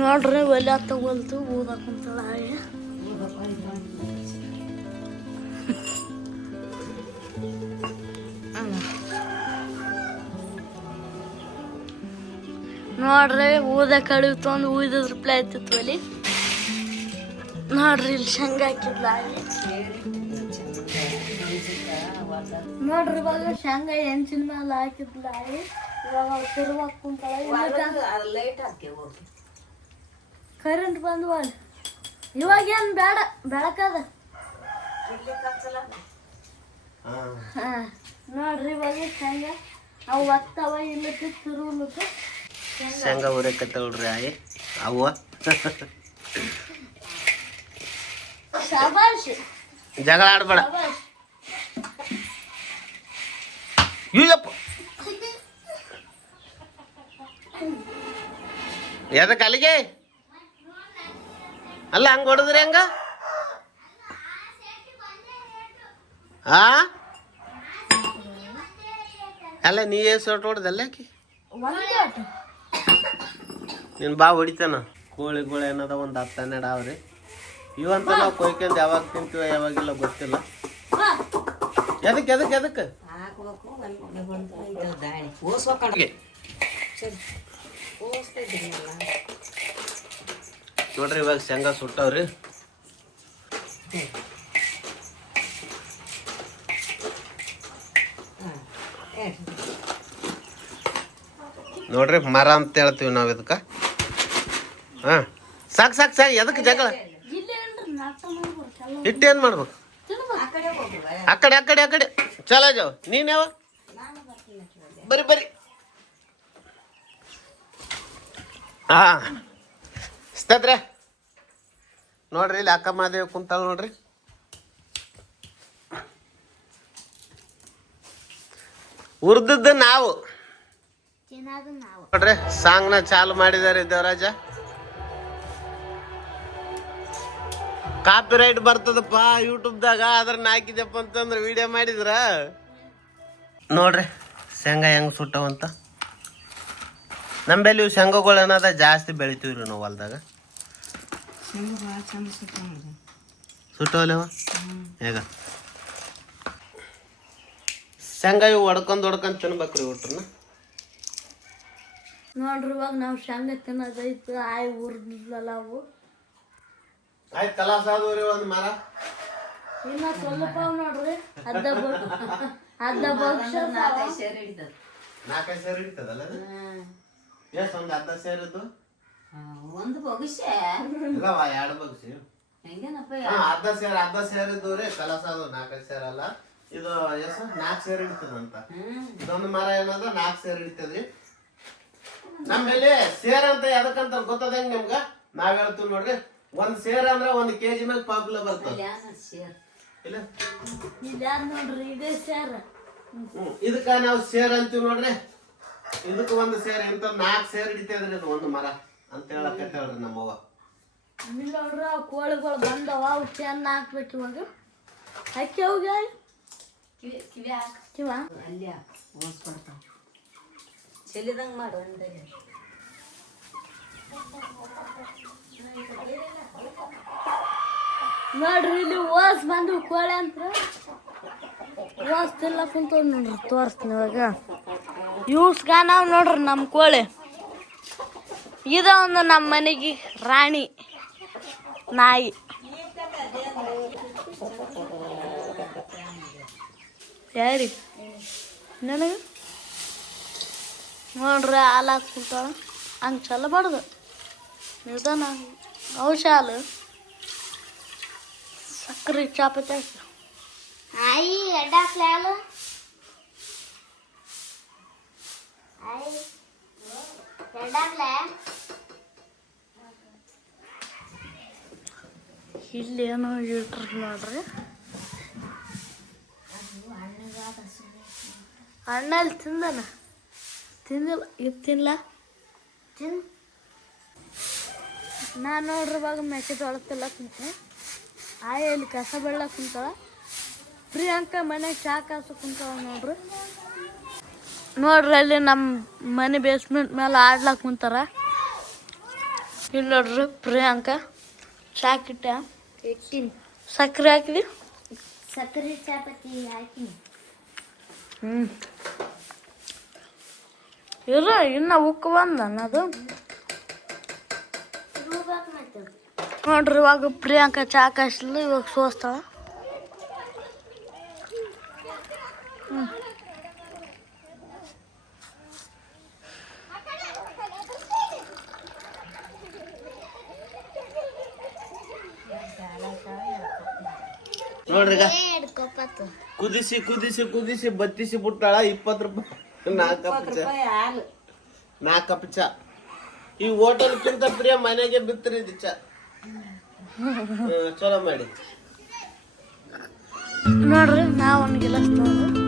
ನೋಡ್ರಿ, ಒಲೆ ತಗೊಳ್ತು ಓದಕ್ ಕುಂತಾಳ ಹಾಗೆ. ನೋಡ್ರಿ, ಊದ ಕಳಿತು ತೊಂದು ಊದಿದ ರೂಪಾಯಿ ಆಯ್ತಿತ್ತು ಅಲ್ಲಿ ನೋಡ್ರಿ, ಇಲ್ಲಿ ಶಂಗ ಹಾಕಿದ್ಲ ಹಾಗೆ. ನೋಡ್ರಿ ಇವಾಗ ಶಂಗ ಹೆಂಚಿನ ಮೇಲೆ ಹಾಕಿದ್ಲ? ಇವಾಗ ಶುರು ಕುಂತಾಳ ಲೈಟ್ ಹಾಕ್ತೇವೆ ಕರೆಂಟ್ ಬಂದ್ ಇವಾಗ ಏನ್ ಬೇಡ ಬೆಳಕದ. ಹಾ. ನೋಡ್ರಿ ಇವಾಗ ಶಾಂಗ ಅವು ಒತ್ತವ ಇಲ್ಲ ತಿರುವಲಕ್ಕ ಶೇಂಗ ಉರಿಯಕತ್ತಳ್ರಿ ಆಯಿ. ಅವ್ವ ಶಬಾಷ್. ಜಗಳ ಆಡ್ಬೇಡ ಶಬಾಷ್ ಅಯ್ಯಪ್ಪ ಎದಕ್ಕೆ ಅಲ್ಲಿಗೆ? ಅಲ್ಲ ಹಂಗ ಹೊಡೆದ್ರಿ ಹಂಗ? ಆ? ಅಲ್ಲ ನೀ ಏ ಹೊಟ್ಟು ಹೊಡೆದಲ್ಲ ಆಕಿ? ಆಟ ನಿನ್ ಬಾ ಹೊಡಿತಾನ. ಕೋಳಿ ಗೋಳಿ ಏನದ ಒಂದು ಹತ್ತು ಹನ್ನೆರಡು ಅವ್ರಿ ಇವಂತ ನಾವು ಕೊಯ್ಕೊಂಡು ಯಾವಾಗ ತಿಂತೀವ ಯಾವಾಗಿಲ್ಲ ಗೊತ್ತಿಲ್ಲ. ಎದಕ್ ಎದಕ್ಕೆ ಎದಕ್ಕೆ ಎದಕ್ಕೆ ನೋಡ್ರಿ ಇವಾಗ ಶೇಂಗಾ ಸುಟ್ಟವ್ರಿ. ನೋಡ್ರಿ ಮರ ಅಂತ ಹೇಳ್ತೀವಿ ನಾವು ಇದಕ್ಕೆ. ಹಾಂ ಸಾಕ್ ಸಾಕ್ ಸಾಕು ಎದಕ್ಕೆ ಜಗಳ? ಮಾಡ್ಬೇಕು ಏನು ಮಾಡ್ಬೇಕು? ಆ ಕಡೆ ಆ ಕಡೆ ಆ ಕಡೆ. ಚಲೋ ಜಾವ್ ನೀನು ಯಾವ? ಬರಿ ಬರಿ. ಹಾಂ ಸ್ನೇಹಿತರೆ ನೋಡ್ರಿ ಇಲ್ಲಿ ಅಕ್ಕ ಮಾದೇವಿ ಕುಂತಾಳ ನೋಡ್ರಿ. ಉರ್ದದ್ದು ನಾವು. ನೋಡ್ರಿ ಸಾಂಗ್ನ ಚಾಲು ಮಾಡಿದಾರೆ ದೇವರಾಜ. ಕಾಪಿ ರೈಟ್ ಬರ್ತದಪ್ಪ ಯೂಟ್ಯೂಬ್ದಾಗ ಅದ್ರನ್ನ ನಾಕಿದ್ಯಪ್ಪ ಅಂತಂದ್ರೆ ವಿಡಿಯೋ ಮಾಡಿದ್ರ? ನೋಡ್ರಿ ಶೇಂಗಾ ಹೆಂಗ್ ಸುಟ್ಟವಂತ. ನಮ್ಮಲ್ಲಿ ಇವು ಶೇಂಗಾಗಳು ಏನದ ಜಾಸ್ತಿ ಬೆಳಿತೀವಿ ರೀ ನಾವು ಹೊಲ್ದಾಗ. ಸುಟ್ಟವಲ್ಲವ ಹೇಗ ಶೇಂಗ ಇವು ಹೊಡ್ಕೊಂಡು ಹೊಡ್ಕೊಂಡು ತಿನ್ಬೇಕ್ರಿ ಊಟ್ರನ್ನ ನೋಡ್ರಿ ಇವಾಗ ನಾವು ಶೇಂಗ ತಿನ್ನೋದೈತು ಆಯ್ ಉರ್ದಿದ್ಲಲ್ಲ ಅವು. ಆಯ್ತು ಕಲಾಸ ಆದವ್ರಿ ಒಂದು ಮರ. ಇನ್ನ ಸ್ವಲ್ಪ ನೋಡ್ರಿ. ಅರ್ಧ ಅರ್ಧ ಭವಿಷ್ಯ ನಾಲ್ಕೈದು ಸೇರಿ ಹಿಡಿತದ ನಾಲ್ಕೈದು ಸೇರು ಇರ್ತದಲ್ಲ ಅದು? ಒಂದು ಅರ್ಧ ಸೇರಿದ್ದು ಒಂದು ಭವಿಷ್ಯ ಇಲ್ಲವ ಎರಡು ಬಗ್ಸಿ ಹೆಂಗೇನಪ್ಪ ಹಾ ಅರ್ಧ ಸೇರ್ ಅರ್ಧ ಸೇರಿದ್ದವ್ರಿ ರೀ ಕಲಸ ಅದು ನಾಲ್ಕೈದು ಸೇರಲ್ಲ ಇದು ಎಷ್ಟು ನಾಲ್ಕು ಸೇರ್ ಹಿಡಿತದಂತ ಇದೊಂದು ಮರ ಏನದ ನಾಲ್ಕು ಸೇರ್ ಹಿಡಿತದ್ರಿ ನಮ್ಮಲ್ಲಿ ಸೇರ್ ಅಂತ ಎದಕ್ಕಂತ ಗೊತ್ತದಂಗ ನಿಮ್ಗ? ನಾವ್ ಹೇಳ್ತೀವಿ ನೋಡ್ರಿ. ಒಂದ್ ಸೇರ್ ಅಂದ್ರ ಒಂದ್ ಕೆಜಿ ಮೇಲೆ ಪಾಪುಲ ಬರ್ತದೆ. ಸೇರ್ ಇಲ್ಲ? ಇಲ್ಲಿ ನೋಡ್ರಿ ಇದೇ ಸೇರ ಹ್ಮ್. ಇದಕ್ಕ ನಾವು ಸೇರ್ ಅಂತೀವಿ ನೋಡ್ರಿ. ಇದಕ್ಕ ಒಂದ್ ಸೇರ್ ಇಂತ ನಾಲ್ಕು ಸೇರ್ ಹಿಡಿತದ್ರಿ ಅದು ಒಂದು ಮರ ಅಂತ ಹೇಳಕತ್ತೇಳ್ರಿ ನಮ್ಮವ್ವ. ಇಲ್ಲಿ ನೋಡ್ರಿ ಅವು ಕೋಳಿಗಳು ಬಂದವ ಅವು ಚೆನ್ನ ಹಾಕ್ಬೇಕು ಇವಾಗ ಹಾಕಿ ಕಿವಿ ಕಿವಿ ಹಾಕ. ಕಿವ? ಅಲ್ಲಿ ಓಸ್ಬಿಡ್ತಾವ ಚೆಲ್ಲಿದಂಗೆ ಮಾಡು ನೋಡ್ರಿ, ಇಲ್ಲಿ ಓಸ್ ಬಂದು ಕೋಳಿ ಅಂತ. ಓಸ್ ತಿಲ್ಲ ಕುಂತ ನೋಡ್ರಿ, ತೋರಿಸ್ತೀನಿ ಇವಾಗ. ಯೂಸ್ ನಾವು ನೋಡ್ರಿ ನಮ್ಮ ಕೋಳಿ. ಇದ ಒಂದು ನಮ್ಮ ಮನೆಗೆ ರಾಣಿ ನಾಯಿ. ಯಾರಿ? ನನಗೆ? ನೋಡ್ರಿ, ಹಾಲು ಕುಂತ ಹಂಗೆ ಚಲ್ಲಬಾರ್ದು ನಿಧಾನ ಔಷಧ ಹಾಲು ಸಕ್ಕರೆ ಚಾಪತಿ ಹಾಕಿ ಆಯಿ ಎಡ್ಡಾಕ್ಲೆ ಹಾಲು ಆಯಿ ಎಡ್ಡಾಕ್ಲೆ ಇಲ್ಲಿ ಏನೋ ಇಟ್ರ ನೋಡ್ರಿ ಅಣ್ಣ ಅಲ್ಲಿ ತಿಂದನ ತಿಂದಿಲ್ಲ ಇದು ತಿನ್ಲ ತಿನ್ ನಾನು ನೋಡ್ರಿ ಮೆಸೇಜ್ ಮೆಕ್ಕೆಜೋಳ ತಿಲ್ಲ ಕುಂತೆ ಆಯ ಇಲ್ಲಿ ಕಸ ಬೆಳ್ಳ ಕುಂತಾಳ. ಪ್ರಿಯಾಂಕ ಮನೆ ಚಾ ಕಾಸು ಕುಂತಾಳ ನೋಡ್ರಿ. ನೋಡ್ರಿ ಅಲ್ಲಿ ನಮ್ಮ ಮನೆ ಬೇಸ್ಮೆಂಟ್ ಮೇಲೆ ಆಡ್ಲಾಕ್ ಕುಂತಾರ. ಇಲ್ಲಿ ನೋಡ್ರಿ ಪ್ರಿಯಾಂಕ ಚಾಕಿಟ್ಟ ಇಟ್ಟಿನಿ. ಸಕ್ಕರೆ ಹಾಕಿದಿ ಸಕ್ಕರೆ ಚಾಪತಿ ಹಾಕಿನಿ ಹ್ಞೂ ಇರ ಇನ್ನ ಉಕ್ಕ ಬಂದ ಅದು. ನೋಡ್ರಿ ಇವಾಗ ಪ್ರಿಯಾಂಕ ಚಾ ಕಾಯಿಸ್ಲಿಲ್ಲ ಇವಾಗ ಸೋಸ್ತಾಳ ನೋಡ್ರಿ ಈಗ ಎರಡು ಕೊಪ್ಪತ್ತು ಕುದಿಸಿ ಕುದಿಸಿ ಕುದಿಸಿ ಬತ್ತಿಸಿ ಬಿಟ್ಟಾಳ ಇಪ್ಪತ್ತು ರೂಪಾಯಿ. ನಾಲ್ಕು ಕಪ್ ಚಾ. ಹಾಲು. ನಾಲ್ಕು ಕಪ್ ಚಾ. ಈ ಹೋಟೆಲ್ಕ್ಕಿಂತ ಪ್ರಿಯ ಮನೆಗೆ ಬಿತ್ತರಿ ಇದು ಚಾ. ಹ್ಮ್, ಚಲೋ ಮಾಡಿ. ನೋಡ್ರಿ ನಾ ಒಂದು ಗಿಲಾಸ್ ತಗೊಂಡು